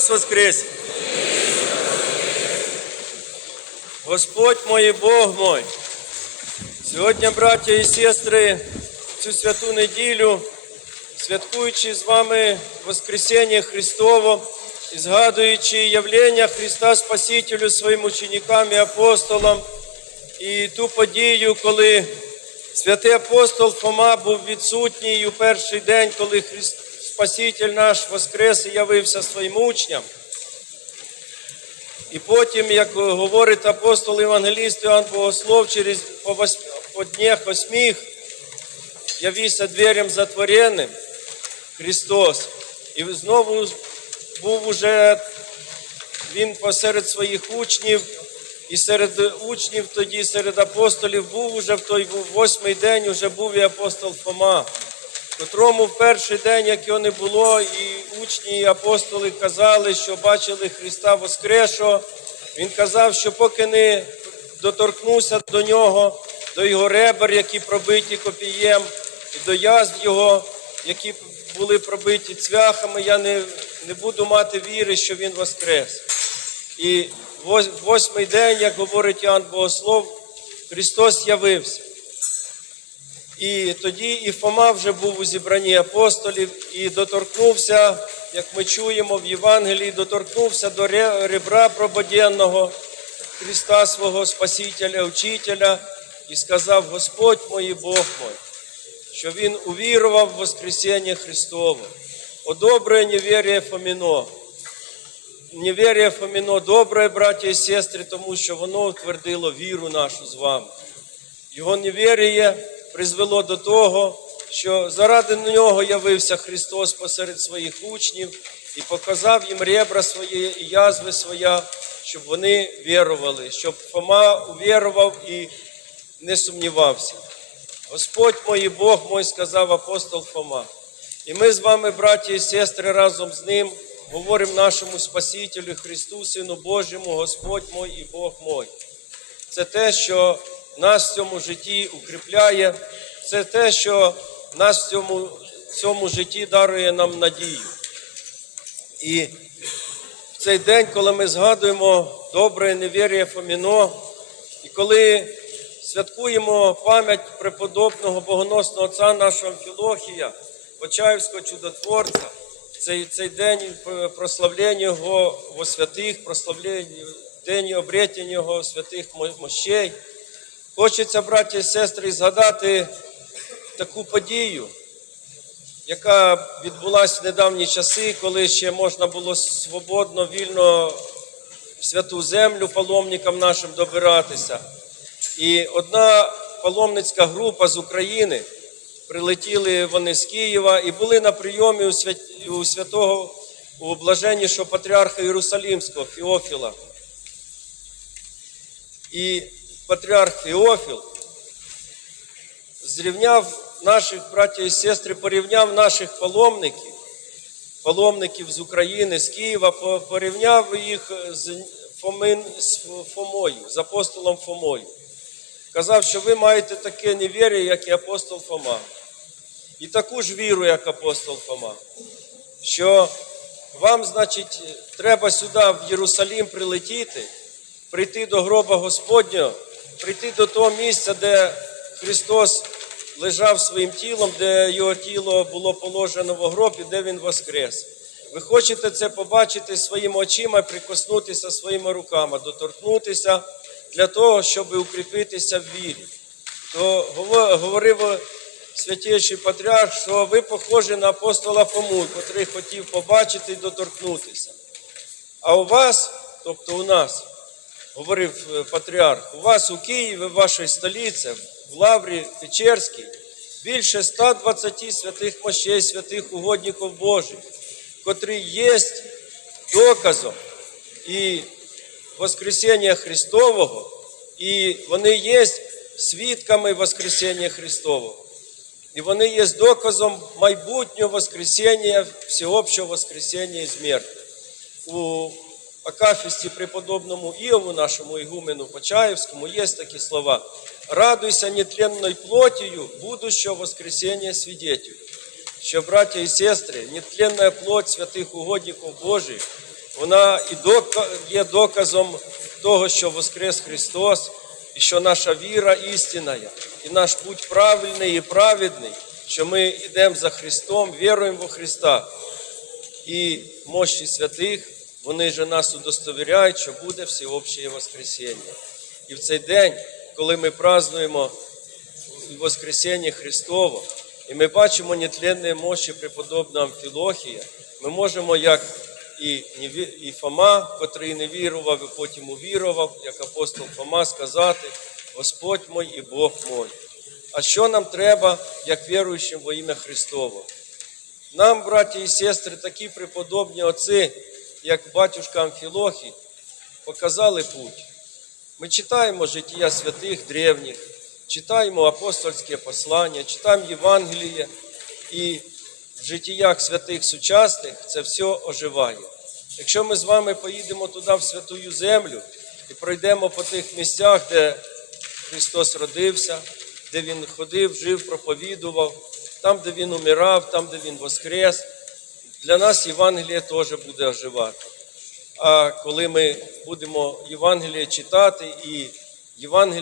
Христос воскрес! Господь мой і Бог мой! Сьогодні, браття і сестри, цю святу неділю, святкуючи з вами Воскресіння Христово і згадуючи явлення Христа Спасителю своїм ученикам і апостолам, і ту подію, коли святий апостол Фома був відсутній у перший день, коли Христ, Спаситель наш Воскрес і явився своїм учням. І потім, як говорить апостол Євангеліст Іоанн Богослов, через по, вос, по днях восьмих явився дверям затвореним Христос. І знову був уже він посеред своїх учнів, і серед учнів тоді, серед апостолів, був уже в той восьмий день, уже був і апостол Фома, котрому в перший день, як його не було, і учні, і апостоли казали, що бачили Христа Воскрешого. Він казав, що поки не доторкнувся до нього, до його ребер, які пробиті копієм, і до язв його, які були пробиті цвяхами, я не, не буду мати віри, що він воскрес. І восьмий день, як говорить Іоанн Богослов, Христос явився. І тоді і Фома вже був у зібранні апостолів і доторкнувся, як ми чуємо в Євангелії, доторкнувся до ребра прободенного Христа свого Спасителя, Учителя, і сказав: Господь мой Бог мой, що він увірував в Воскресіння Христово. О добре невір'я Фоміно. Невір'я Фоміно добре, браття і сестри, тому що воно утвердило віру нашу з вами. Його невір'я призвело до того, що заради нього явився Христос посеред своїх учнів і показав їм ребра свої і язви своя, щоб вони вірували, щоб Фома увірував і не сумнівався. Господь мій Бог мой, сказав апостол Фома. І ми з вами, браті і сестри, разом з ним говоримо нашому Спасителю Христу, Сину Божому, Господь мой і Бог мой. Це те, що нас в цьому житті укріпляє, це те, що нас в цьому, в цьому житті дарує нам надію. І в цей день, коли ми згадуємо добре невір'я Фоміно, і коли святкуємо пам'ять преподобного богоносного отця нашого Амфілохія, Почаївського чудотворця, цей, цей день прославлення Його во святих, прославлення, день обретення Його святих мощей. Хочеться, браті і сестри, згадати таку подію, яка відбулася в недавні часи, коли ще можна було свободно, вільно в святу землю паломникам нашим добиратися. І одна паломницька група з України прилетіли вони з Києва і були на прийомі у, свят... у святого у блаженнішого патріарха Єрусалімського Феофіла. І патріарх Феофіл зрівняв наших братів і сестри, порівняв наших паломників, паломників з України, з Києва, порівняв їх з, Фомин, з Фомою, з апостолом Фомою. Казав, що ви маєте таке невір'я, як і апостол Фома. І таку ж віру, як апостол Фома. Що вам, значить, треба сюди, в Єрусалім, прилетіти, прийти до гроба Господнього, прийти до того місця, де Христос лежав своїм тілом, де його тіло було положено в гроб і де Він воскрес. Ви хочете це побачити своїми очима, прикоснутися своїми руками, доторкнутися для того, щоб укріпитися в вірі. То говорив святіший патріарх, що ви похожі на апостола Фому, котрий хотів побачити і доторкнутися. А у вас, тобто у нас, говорив е, патріарх, у вас у Києві, в вашій столиці, в Лаврі Печерській, більше 120 святих мощей, святих угодників Божих, котрі є доказом і Воскресіння Христового, і вони є свідками Воскресіння Христового. І вони є доказом майбутнього Воскресіння, всеобщого Воскресіння із мертвих. У Акафісті преподобному Іову, нашому ігумену Почаївському, є такі слова. Радуйся нетленною плотію будущого воскресіння свидетелю. Що, браття і сестри, нетленна плоть святих угодників Божих, вона і є доказом того, що Воскрес Христос, і що наша віра істинна, і наш путь правильний і праведний, що ми йдемо за Христом, віруємо во Христа. І мощі святих, вони же нас удостовіряють, що буде всеобще Воскресіння. І в цей день, коли ми празднуємо Воскресіння Христово, і ми бачимо нетленні мощі преподобного Амфілохія, ми можемо, як і, і Фома, котрий не вірував, і потім увірував, як апостол Фома, сказати: Господь мой і Бог мой. А що нам треба, як віруючим во ім'я Христово? Нам, браті і сестри, такі преподобні отці, як батюшка Амфілохій, показали путь. Ми читаємо життя святих древніх, читаємо апостольське послання, читаємо Євангеліє, і в життях святих сучасних це все оживає. Якщо ми з вами поїдемо туди, в святую землю, і пройдемо по тих місцях, де Христос родився, де Він ходив, жив, проповідував, там, де Він умирав, там, де Він воскрес, для нас Євангеліє теж буде оживати. А коли ми будемо Євангеліє читати і Євангеліє